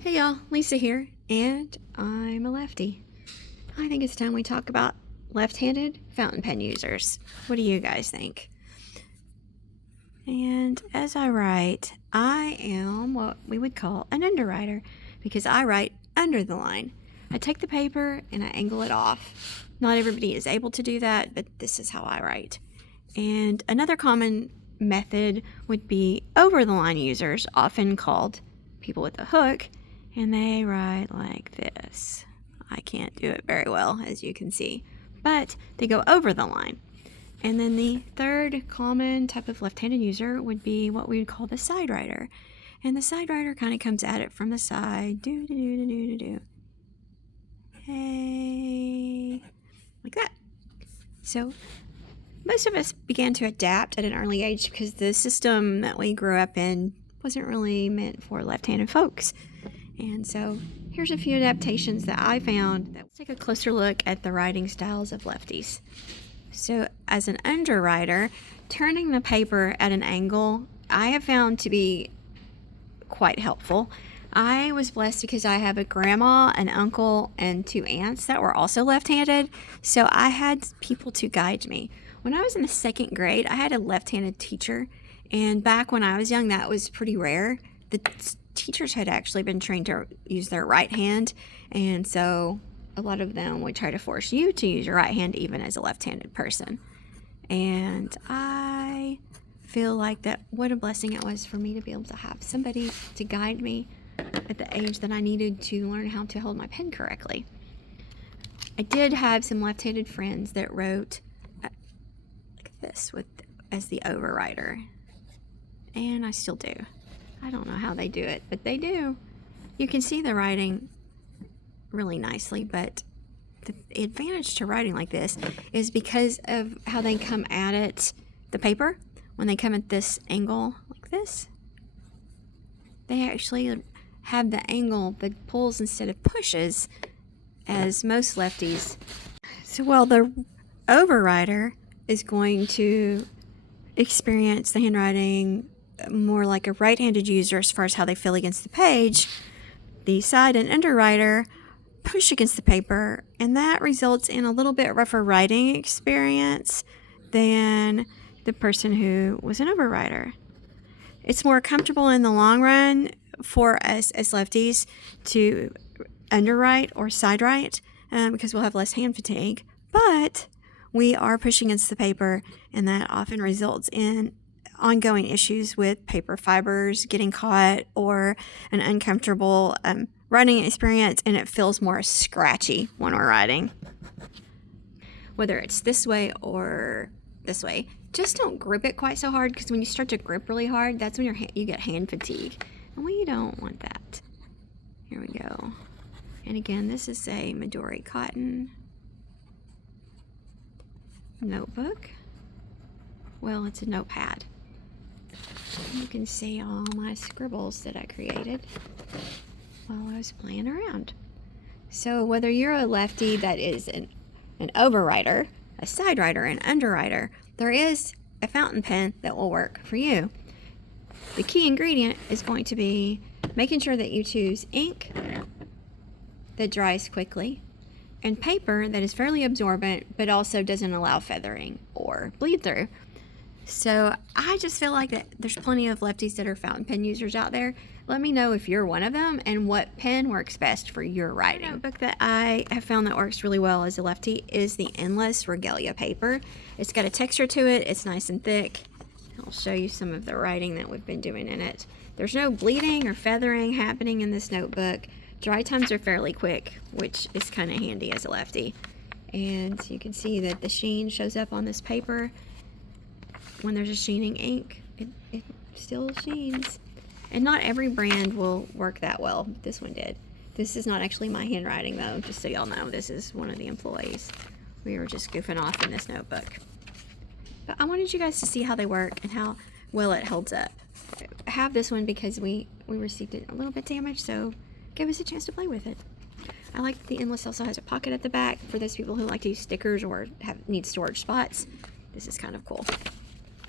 Hey y'all, Lisa here, and I'm a lefty. I think it's time we talk about left-handed fountain pen users. What do you guys think? And as I write, I am what we would call an underwriter because I write under the line. I take the paper and I angle it off. Not everybody is able to do that, but this is how I write. And another common method would be over the line users, often called people with a hook, and they write like this. I can't do it very well, as you can see, but they go over the line. And then the third common type of left-handed user would be what we would call the side writer. And the side writer kind of comes at it from the side, do. Hey, like that. So most of us began to adapt at an early age because the system that we grew up in wasn't really meant for left-handed folks. And so here's a few adaptations that I found. Let's take a closer look at the writing styles of lefties. So as an underwriter, turning the paper at an angle, I have found to be quite helpful. I was blessed because I have a grandma, an uncle, and 2 aunts that were also left-handed, so I had people to guide me. When I was in the 2nd grade, I had a left-handed teacher, and back when I was young, that was pretty rare. The teachers had actually been trained to use their right hand, and so a lot of them would try to force you to use your right hand even as a left-handed person. And I feel like that what a blessing it was for me to be able to have somebody to guide me at the age that I needed to learn how to hold my pen correctly. I did have some left-handed friends that wrote like this as the overwriter, and I still do. I don't know how they do it, but they do. You can see the writing really nicely, but the advantage to writing like this is because of how they come at it, the paper, when they come at this angle like this, they actually have the angle that pulls instead of pushes, as most lefties. So while the overwriter is going to experience the handwriting more like a right-handed user as far as how they feel against the page, the side and underwriter push against the paper, and that results in a little bit rougher writing experience than the person who was an overwriter. It's more comfortable in the long run for us as lefties to underwrite or side write because we'll have less hand fatigue, but we are pushing against the paper, and that often results in ongoing issues with paper fibers getting caught or an uncomfortable writing experience, and it feels more scratchy when we're writing. Whether it's this way or this way, just don't grip it quite so hard, because when you start to grip really hard, that's when you get hand fatigue, and we don't want that. Here we go. And again, this is a Midori cotton notebook. Well, it's a notepad. You can see all my scribbles that I created while I was playing around. So whether you're a lefty that is an overwriter, a side writer, an underwriter, there is a fountain pen that will work for you. The key ingredient is going to be making sure that you choose ink that dries quickly and paper that is fairly absorbent but also doesn't allow feathering or bleed through. So I just feel like that there's plenty of lefties that are fountain pen users out there. Let me know if you're one of them and what pen works best for your writing. A notebook that I have found that works really well as a lefty is the Endless Regalia paper. It's got a texture to it. It's nice and thick. I'll show you some of the writing that we've been doing in it. There's no bleeding or feathering happening in this notebook. Dry times are fairly quick, which is kind of handy as a lefty. And you can see that the sheen shows up on this paper. When there's a sheening ink, it still sheens. And not every brand will work that well. This one did. This is not actually my handwriting, though, just so y'all know. This is one of the employees. We were just goofing off in this notebook. But I wanted you guys to see how they work and how well it holds up. I have this one because we received it a little bit damaged, so give us a chance to play with it. I like that the Endless also has a pocket at the back for those people who like to use stickers or need storage spots. This is kind of cool.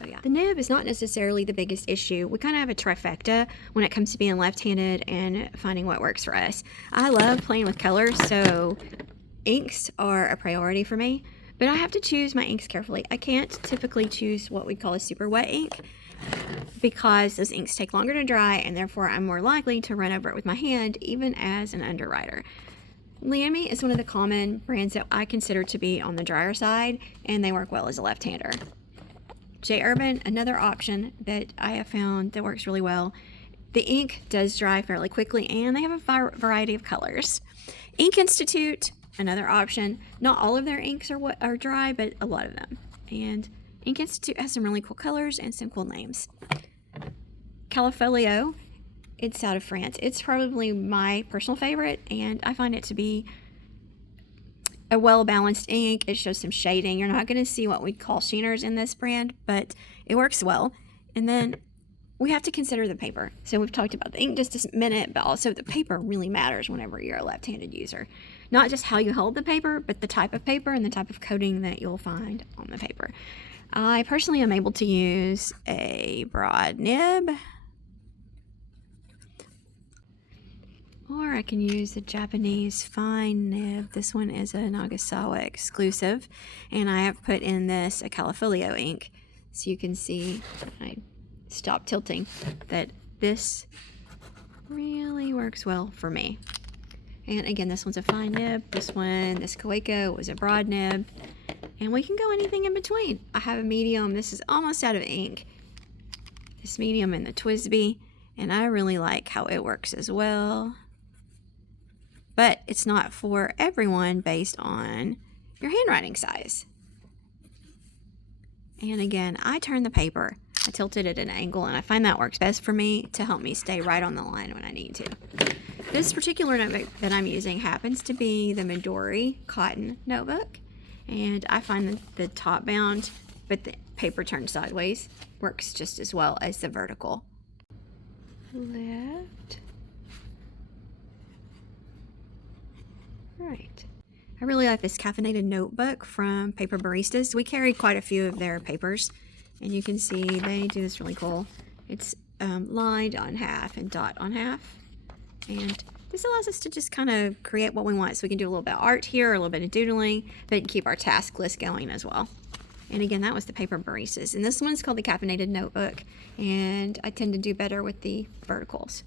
Oh yeah. The nib is not necessarily the biggest issue. We kind of have a trifecta when it comes to being left-handed and finding what works for us. I love playing with colors, so inks are a priority for me, but I have to choose my inks carefully. I can't typically choose what we call a super wet ink because those inks take longer to dry, and therefore I'm more likely to run over it with my hand, even as an underwriter. Lamy is one of the common brands that I consider to be on the drier side, and they work well as a left-hander. J. Urban, another option that I have found that works really well. The ink does dry fairly quickly, and they have a variety of colors. Ink Institute, another option. Not all of their inks are dry, but a lot of them. And Ink Institute has some really cool colors and some cool names. Califolio, it's out of France. It's probably my personal favorite, and I find it to be a well-balanced ink. It shows some shading. You're not going to see what we call sheeners in this brand, but it works well. And then we have to consider the paper. So we've talked about the ink just a minute, but also the paper really matters whenever you're a left-handed user. Not just how you hold the paper, but the type of paper and the type of coating that you'll find on the paper. I personally am able to use a broad nib, or I can use the Japanese fine nib. This one is a Nagasawa exclusive, and I have put in this a Califolio ink, so you can see, I stop tilting, that this really works well for me. And again, this one's a fine nib. This Kaweco was a broad nib, and we can go anything in between. I have a medium. This is almost out of ink. This medium in the TWSBI, and I really like how it works as well. But it's not for everyone based on your handwriting size. And again, I turn the paper. I tilt it at an angle, and I find that works best for me to help me stay right on the line when I need to. This particular notebook that I'm using happens to be the Midori cotton notebook, and I find that the top bound, but the paper turned sideways, works just as well as the vertical. Left. Right. I really like this caffeinated notebook from Paper Baristas. We carry quite a few of their papers, and you can see they do this really cool. It's lined on half and dot on half, and this allows us to just kind of create what we want. So we can do a little bit of art here, a little bit of doodling, but keep our task list going as well. And again, that was the Paper Baristas, and this one's called the caffeinated notebook, and I tend to do better with the verticals.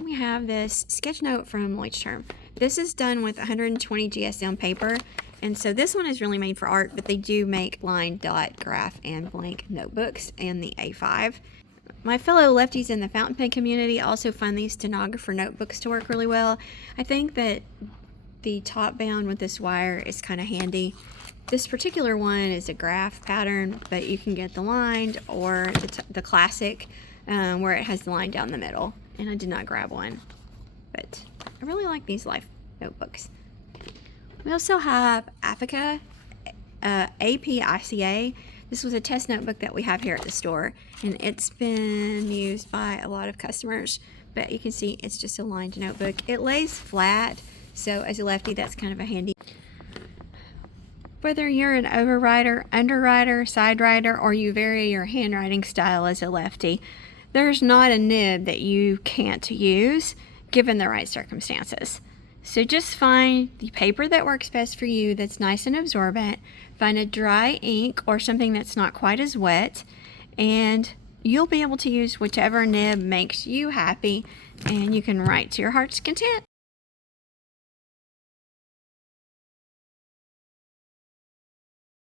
We have this sketch note from Leuchtturm. This is done with 120 GSM paper, and so this one is really made for art, but they do make line, dot, graph, and blank notebooks and the A5. My fellow lefties in the fountain pen community also find these stenographer notebooks to work really well. I think that the top bound with this wire is kind of handy. This particular one is a graph pattern, but you can get the lined or the classic where it has the line down the middle. And I did not grab one, but I really like these life notebooks. We also have Apica, Apica. This was a test notebook that we have here at the store, and it's been used by a lot of customers, but you can see it's just a lined notebook. It lays flat, so as a lefty, that's kind of a handy. Whether you're an overwriter, underwriter, side writer, or you vary your handwriting style as a lefty, there's not a nib that you can't use given the right circumstances. So just find the paper that works best for you that's nice and absorbent, find a dry ink or something that's not quite as wet, and you'll be able to use whichever nib makes you happy, and you can write to your heart's content.